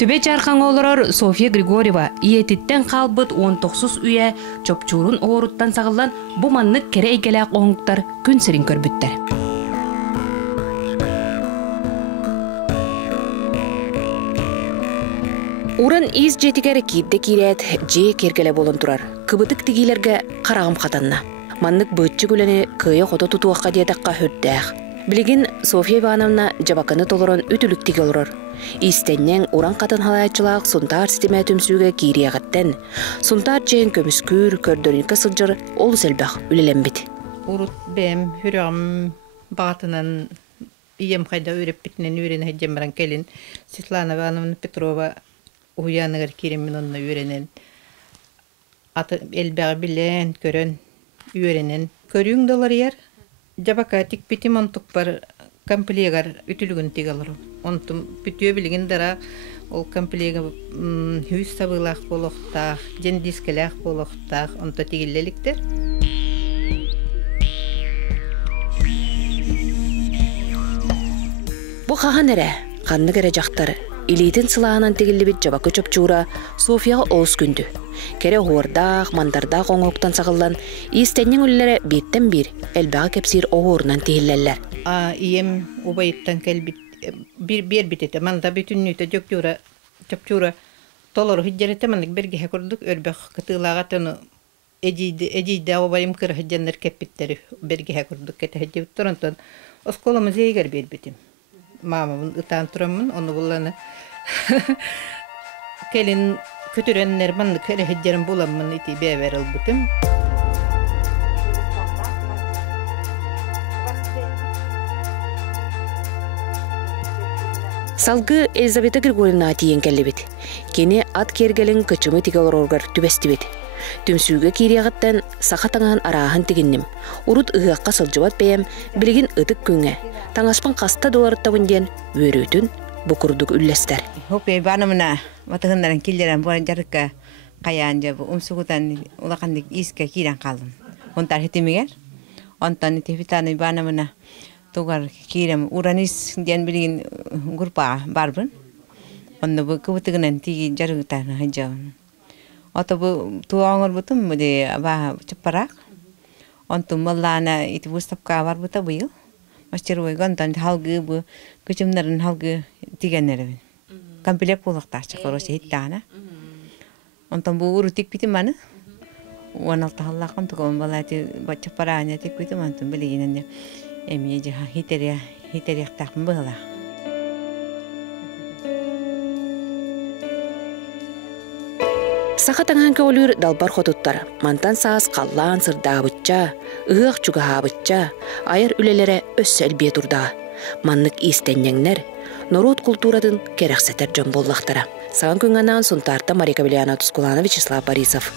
Түбе чархан олорор София Григорьева иетиттен қалбыт 19 үйе чопчурун оруттан сағылан бу маннык кере игелек оңуктар күн сирин көрбүттер. Уран из жетигер кидде кирет же кергеле болон турар. Кыбытык тигилерге карагым катанна. Маннык бытчы күлени кыя хото тутуакка диетакка хүрдәк. Билигин София Ивановна жабаканы толорон үтүлүк тиге олорор. Истеннен уран катын халайчылаак сунтар система түмсүүгө кириягаттен. Сунтар жен көмүскүр көрдөрүнкө сылжыр ол селбак үлелембит. Урут бем хүрөм багатынан ием кайда үреп битнен үренен жемран келин Светлана Ивановна Петрова уяныгар киремин онна үренен. Аты элбеги билен көрөн үренен. Көрүң долар ер. Жабака тик битим онтук бар комплегар ütülügün tigalır. Ontum bütüye bilgin dara ol komplege hüs sabılaq boluqtaq, jen diskelaq boluqtaq, onta tigilleliktir. Bu qağa nere? Qanны kere jaqtar. Илитин сылаанан тигиллибит жабакы чопчура Софияга оос күндү. Кере хуардақ, мандардақ оңоқтан сағылан, истеннен үлілері беттен бір, әлбәға кепсир оғырынан тегілелер. Ием убайыттан кәлбит, бір бітеті, манда бүтін нүйті жөктюра, чопчура, толору хиджареті мандық берге хәкұрдық, өрбәқ кытылаға тону әжейді обайым кыр хиджанлар кәппеттері берге хәкұрдық кәті хәджебіт тұрантан, осколымыз егер бер бітім. Мамамын ытан тұрамын, оны бұланы келін көтүреннер манны кere хеджерин буламмын ити беверил бутим. Салгы Елизавета Григорьевна тиен келлибит. Кени ат кергелин кычымы тигелер оргар түбестибит. Түмсүүгө кириягаттан сахатаңан арахан тигинним. Урут ыгакка сылжыбат бейем билигин ытык күңе. Таңаспан каста доларыттабын ден өрүтүн букурдук үллестер. Хопе банамына матыгыннарын киллерен бу жарыкка каянжа бу умсугутан улакандык иске кирен калдым. Онтар хетимигер. Онтан тефитаны банамына тугар кирем уранис ден билигин группа барбын. Онда бу кыбытыгынан тиги жарыктан хажабын. Ото бу туаңыр бутум буде ба чапарак. Онтум маллана ити бустапка бар бута быйыл. Мастеровой гонтан халгы бу күчүмнөрүн халгы тигеннери. Комплект болуктар чакырышы хиттана. Онтон бу урутик битиманы. 16 халлакам тугон балати бача параня тик битимантын билигинен эми же хитерия такым была. Сахатаңан көлүр далбар хотуттар. Мантан саас қаллаан сырдаабытча, ыгак чугаабытча, айыр үлелере өссел бие турда. Маннык истеннеңнер, народ культурадын керексетер жон боллақтара. Саған күнганан Сунтарта Мария Кабельяна Тускулана Вячеслав Борисов.